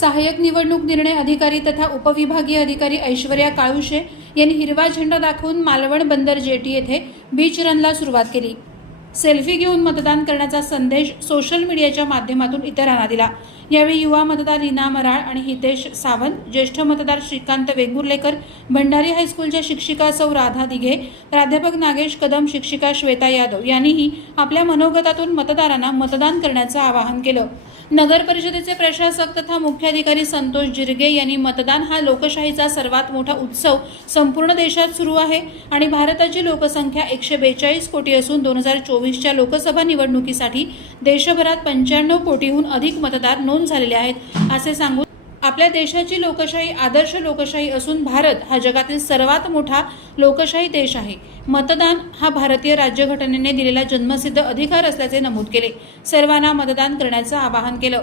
सहाय्यक निवडणूक निर्णय अधिकारी तथा उपविभागीय अधिकारी ऐश्वर्या काळुशे यांनी हिरवा झेंडा दाखवून मालवण बंदर जेटी येथे बीच रनला सुरुवात केली. सेल्फी घेऊन मतदान करण्याचा संदेश सोशल मीडियाच्या माध्यमातून इतरांना दिला. यावेळी युवा मतदार रीना मराळ आणि हितेश सावंत ज्येष्ठ मतदार श्रीकांत वेंगुर्लेकर भंडारी हायस्कूलच्या शिक्षिका सौ राधा दिघे प्राध्यापक नागेश कदम शिक्षिका श्वेता यादव यांनीही आपल्या मनोगतातून मतदारांना मतदान करण्याचं आवाहन केलं. नगर परिषदेचे प्रशासक तथा मुख्याधिकारी संतोष जिरगे यांनी मतदान हा लोकशाहीचा सर्वात मोठा उत्सव संपूर्ण देशात सुरू आहे आणि भारताची लोकसंख्या एकशे बेचाळीस कोटी असून दोन हजार चोवीसच्या लोकसभा निवडणुकीसाठी देशभरात पंच्याण्णव कोटीहून अधिक मतदार नोंद झालेले आहेत असे सांगून आपल्या देशाची लोकशाही आदर्श लोकशाही असून भारत हा जगातील सर्वात मोठा लोकशाही देश आहे. मतदान हा भारतीय राज्यघटनेने दिलेला जन्मसिद्ध अधिकार असल्याचे नमूद केले. सर्वांना मतदान करण्याचं आवाहन केलं.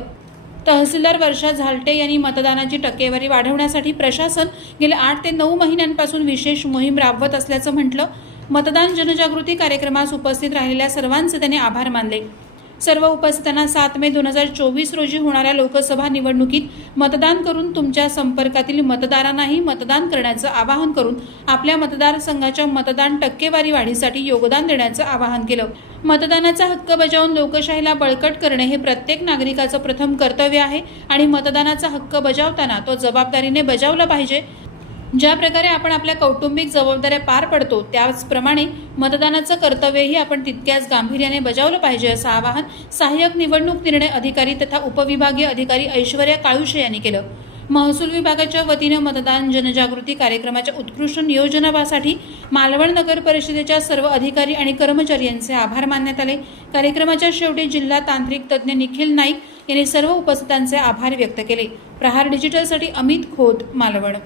तहसीलदार वर्षा झालटे यांनी मतदानाची टक्केवारी वाढवण्यासाठी प्रशासन गेल्या आठ ते नऊ महिन्यांपासून विशेष मोहीम राबवत असल्याचं म्हटलं मतदान जनजागृती कार्यक्रमास उपस्थित राहिलेल्या सर्वांचे त्यांनी आभार मानले. सर्व उपस्थितांना सात मे दोन हजार चोवीस रोजी होणाऱ्या लोकसभा निवडणुकीत मतदान करून तुमच्या संपर्कातील मतदारांनाही मतदान करण्याचं आवाहन करून आपल्या मतदारसंघाच्या मतदान टक्केवारी वाढीसाठी योगदान देण्याचं आवाहन केलं. मतदानाचा हक्क बजावून लोकशाहीला बळकट करणे हे प्रत्येक नागरिकाचं प्रथम कर्तव्य आहे आणि मतदानाचा हक्क बजावताना तो जबाबदारीने बजावला पाहिजे. ज्या प्रकारे आपण आपल्या कौटुंबिक जबाबदाऱ्या पार पडतो त्याचप्रमाणे मतदानाचं कर्तव्यही आपण तितक्याच गांभीर्याने बजावलं पाहिजे असं आवाहन सहाय्यक निवडणूक निर्णय अधिकारी तथा उपविभागीय अधिकारी ऐश्वर्या काळुशे यांनी केलं. महसूल विभागाच्या वतीनं मतदान जनजागृती कार्यक्रमाच्या उत्कृष्ट नियोजनासाठी मालवण नगर परिषदेच्या सर्व अधिकारी आणि कर्मचारी यांचे आभार मानण्यात आले. कार्यक्रमाच्या शेवटी जिल्हा तांत्रिक तज्ज्ञ निखिल नाईक यांनी सर्व उपस्थितांचे आभार व्यक्त केले. प्रहार डिजिटलसाठी अमित खोत मालवण.